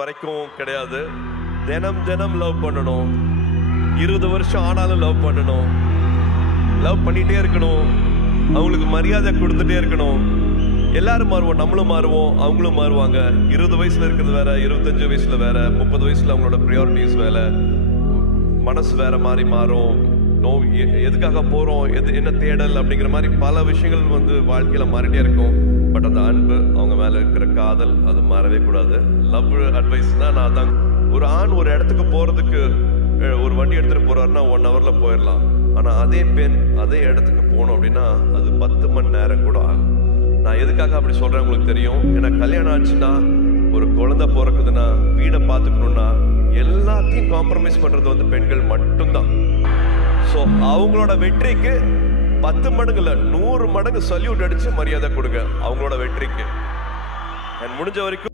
வரைக்கும் கிடையாது. தினம் தினம் லவ் பண்ணணும். 20 வருஷம் ஆனாலும் லவ் பண்ணணும். லவ் பண்ணிட்டே இருக்கணும். அவங்களுக்கு மரியாதை கொடுத்துட்டே இருக்கணும். எல்லாரும் மாறுவோம், நம்மளும் மாறுவோம், அவங்களும் மாறுவாங்க. 20 வயசுல இருக்கிறது வேற, 25 வயசுல வேற, 30 வயசுல அவங்களோட ப்ரியாரிட்டிஸ் வேற, மனசு வேற மாதிரி மாறும். எதுக்காக போறோம், என்ன தேடல் அப்படிங்கிற மாதிரி பல விஷயங்கள் வாழ்க்கையில மாறிட்டே இருக்கும். பட் அந்த அன்பு, அவங்க மேல இருக்கிற காதல், அது மாறவே கூடாது. லவ் அட்வைஸ்னா, நான் தான் ஒரு ஆண் ஒரு இடத்துக்கு போறதுக்கு ஒரு வண்டி எடுத்துட்டு போறாருன்னா 1 hourல போயிடலாம். ஆனா அதே பெண் அதே இடத்துக்கு போகணும் அப்படின்னா அது 10 மணி நேரம் கூட ஆகும். நான் எதுக்காக அப்படி சொல்றேன் உங்களுக்கு தெரியும். ஏன்னா கல்யாணம் ஆச்சுன்னா, ஒரு குழந்தை பிறக்குதுன்னா, வீடை பார்த்துக்கணும்னா எல்லாத்தையும் காம்ப்ரமைஸ் பண்றது பெண்கள் மட்டும்தான். ஸோ அவங்களோட வெற்றிக்கு 10 மடங்கு இல்லை, 100 மடங்கு சல்யூட் அடிச்சு மரியாதை கொடுங்க அவங்களோட வெற்றிக்கு. முடிஞ்ச வரைக்கும்